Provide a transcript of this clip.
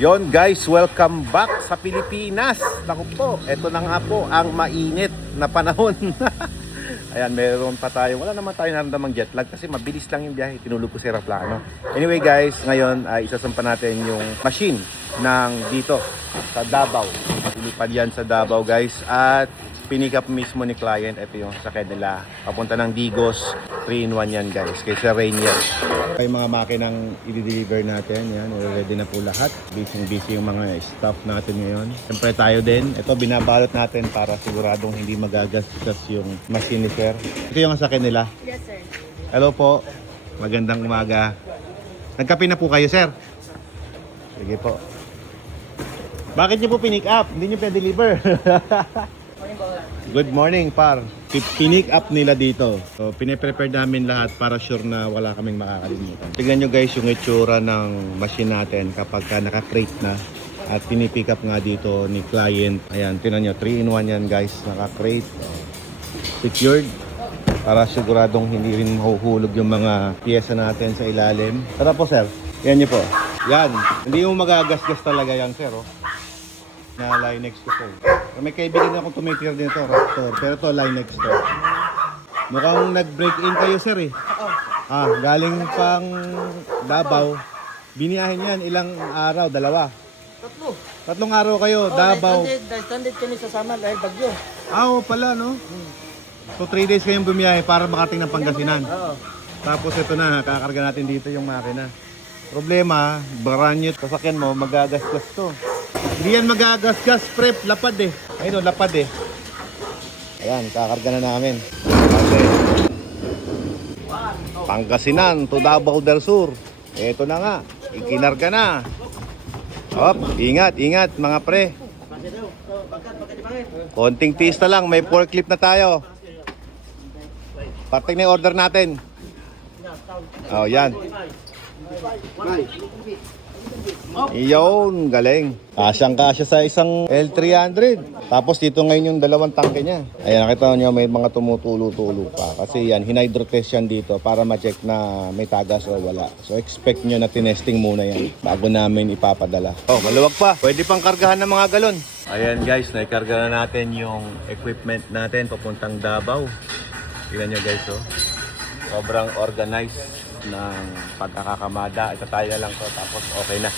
Yon guys, welcome back sa Pilipinas. Naku po, eto na nga po ang mainit na panahon. Ayan, meron pa tayo. Wala naman tayo naramdamang jet lag kasi mabilis lang yung biyahe. Tinulog ko sa aeroplano. Anyway guys, ngayon ay isasampa natin yung machine ng dito sa Davao. Ilipad yan sa Davao guys at pinick up mismo ni client. Ito yung sa kanila. Papunta ng Digos. 3-in-1 yan guys. Kay Sir Rainier. Yung mga makinang i-deliver natin. Yan. Ready na po lahat. Busy yung mga staff natin ngayon. Siyempre tayo din. Ito binabalot natin para siguradong hindi magagasgas yung machine ni Sir. Ito yung sa kanila. Yes, sir. Hello po. Magandang umaga. Nagkape na po kayo, Sir? Sige po. Bakit niyo po pinick up? Hindi niyo pa-deliver. Good morning, par. Pinick up nila dito. So, pine-prepare namin lahat para sure na wala kaming makakalimutan. Tignan nyo guys yung itsura ng machine natin kapag naka-crate na at pinipick up nga dito ni client. Ayan, tignan nyo. 3-in-1 yan guys. Naka-crate. Secured. Para siguradong hindi rin mahuhulog yung mga piyesa natin sa ilalim. Tara po, sir. Yan nyo po. Yan. Hindi mo magagasgas talaga yan, sir. Oh. Na Linex ko to. May kaibigan akong tumitir din ito, Raptor. Pero to Linex to. Mukhang nag-break in kayo, sir eh. Galing pang Davao. Biniyahin yan, ilang araw? Dalawa? Tatlong araw kayo, Davao. Standard kami sa Samal dahil bagyo. Oo pala, no? So 3 days kayong bumiyahe para makarating ng Pangasinan. Oo. Tapos ito na, kakarga natin dito yung makina. Problema, brand new sasakyan mo, magagasgas to. Hindi yan magagasgas, prep, lapad eh. Ayun o, lapad eh. Ayan, kakarga na namin. Okay. Pangasinan to Davao del Sur. Ito na nga, ikinarga na. Hop, ingat, ingat mga pre. Konting tiis na lang, may forklift na tayo. Parting na yung order natin. Oh, yan. Iyon, galing. Kasyang-kasya sa isang L300. Tapos dito ngayon yung dalawang tangke niya. Ayan, nakita nyo may mga tumutulo-tulo pa. Kasi yan, hinhydro test yan dito para ma-check na may tagas o wala. So expect nyo na tinesting muna yan bago namin ipapadala. Oh, maluwag pa. Pwede pang kargahan ng mga galon. Ayan guys, naikarga na natin yung equipment natin papuntang Davao. Tingnan nyo guys, oh. Sobrang organized ng pagkakakamada. Ito tayo na lang to tapos okay na.